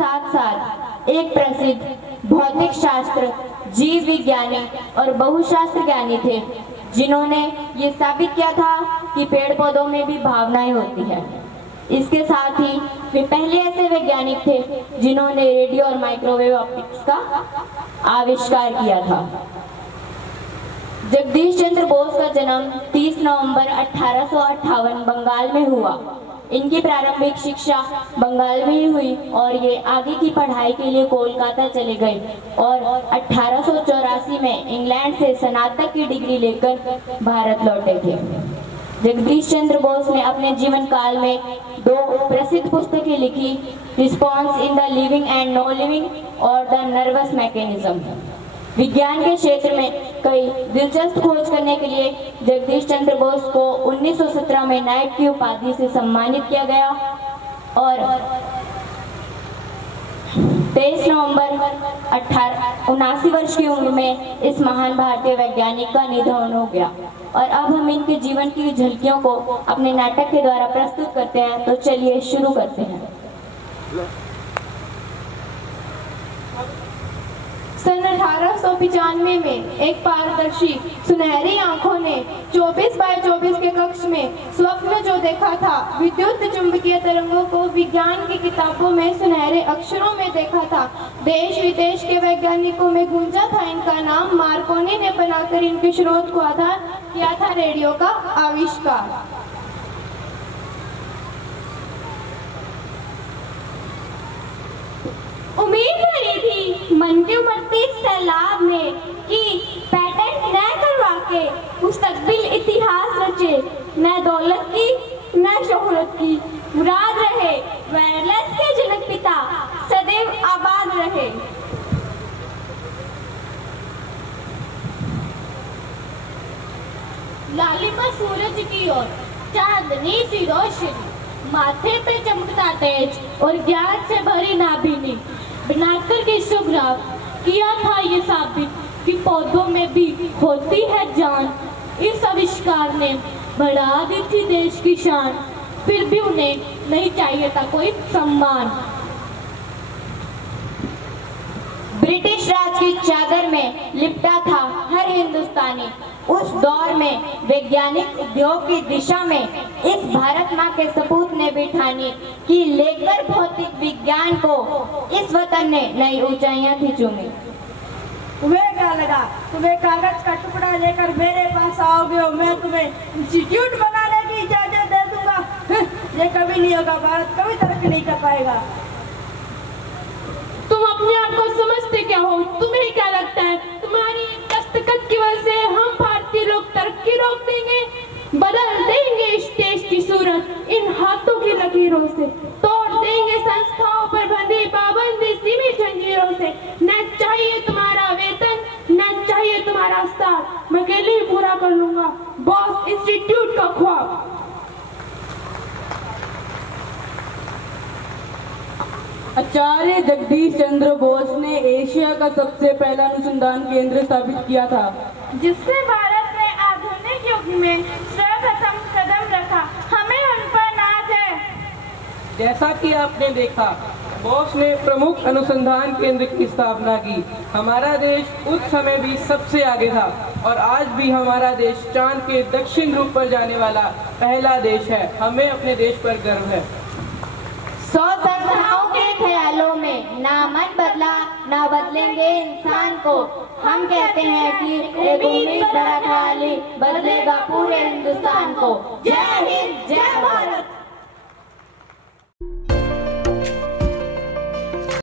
साथ साथ एक प्रसिद्ध भौतिक शास्त्र, जीव विज्ञानी और बहुशास्त्र ज्ञानी थे, जिन्होंने ये साबित किया था कि पेड़ पौधों में भी भावनाएं होती है। इसके साथ ही वे पहले ऐसे वैज्ञानिक थे जिन्होंने रेडियो और माइक्रोवेव ऑप्टिक्स का आविष्कार किया था। जगदीश चंद्र बोस का जन्म 30 नवंबर 1858 बंगाल में हुआ। इनकी प्रारंभिक शिक्षा बंगाल में ही हुई और ये आगे की पढ़ाई के लिए कोलकाता चले गए और 1884 में इंग्लैंड से स्नातक की डिग्री लेकर भारत लौटे थे। जगदीश चंद्र बोस ने अपने जीवन काल में 2 प्रसिद्ध पुस्तकें लिखी, response in the living and no living और द नर्वस मैकेनिज्म। विज्ञान के क्षेत्र में कई दिलचस्प खोज करने के लिए जगदीश चंद्र बोस को 1917 में नाइट की उपाधि से सम्मानित किया गया और 23 नवंबर 79 वर्ष की उम्र में इस महान भारतीय वैज्ञानिक का निधन हो गया। और अब हम इनके जीवन की झलकियों को अपने नाटक के द्वारा प्रस्तुत करते हैं, तो चलिए शुरू करते हैं। सन 1895 में एक पारदर्शी सुनहरी आंखों ने 24 बाय 24 के कक्ष में स्वप्न जो देखा था, विद्युत चुंबकीय तरंगों को विज्ञान की किताबों में सुनहरे अक्षरों में देखा था। देश विदेश के वैज्ञानिकों में गूंजा था इनका नाम। मार्कोनी ने बनाकर इनके शोध को आधार किया था रेडियो का आविष्कार। उम्मीद भरी थी मन के उमड़ते सैलाब में कि पेटेंट न करवा के मुस्तकबिल इतिहास रचे, न दौलत की न शोहरत की। मुराद रहे वायरलेस के जनक पिता सदैव आबाद रहे। लालिमा सूरज की ओर चांदनी सी रोशनी, माथे पे चमकता तेज और ज्ञान से भरी नाभिनी, बनाकर के सुग्राम किया था ये साबित कि पौधों में भी होती है जान। इस आविष्कार ने बढ़ा दी थी देश की शान, फिर भी उन्हें नहीं चाहिए था कोई सम्मान। ब्रिटिश राज की चादर में लिपटा था हर हिंदुस्तानी। उस दौर में वैज्ञानिक उद्योग की दिशा में इस भारत माँ के सपूत ने भी ठानी कि लेकर भौतिक विज्ञान को इस वतन ने नई ऊंचाइयां थी चूमी। तुम्हें क्या लगा तुम्हें कागज का टुकड़ा लेकर मेरे पास आओगे और मैं तुम्हें इंस्टीट्यूट बनाने की इजाजत दे दूंगा? ये कभी नहीं होगा, भारत कभी तरक्की नहीं कर पाएगा। तुम अपने आप को समझते क्या हो? तुम्हें क्या लगता है तुम्हारी दस्तखत की वजह से हम भारतीय लोग तरक्की रोक देंगे? बदल देंगे इस देश की सूरत इन हाथों की लकीरों से, तोड़ देंगे संस्थाओं पर बंधी पाबंदी सीमित जंजीरों से। न चाहिए तुम्हारा वेतन, न चाहिए तुम्हारा साथ, मैं अकेले ही पूरा कर लूंगा बॉस इंस्टीट्यूट का ख्वाब। आचार्य जगदीश चंद्र बोस ने एशिया का सबसे पहला अनुसंधान केंद्र स्थापित किया था, जिससे भारत ने आधुनिक युग में सर्वप्रथम कदम रखा। हमें उन पर नाज है। जैसा कि आपने देखा, बोस ने प्रमुख अनुसंधान केंद्र की स्थापना की। हमारा देश उस समय भी सबसे आगे था और आज भी हमारा देश चांद के दक्षिण ध्रुव पर जाने वाला पहला देश है। हमें अपने देश पर गर्व है। 100 संस्थाओं के ख्यालों में ना मन बदला ना बदलेंगे इंसान को। हम कहते हैं कि एक उम्मीद बड़ा ख्याली बदलेगा पूरे हिंदुस्तान को। जय हिंद।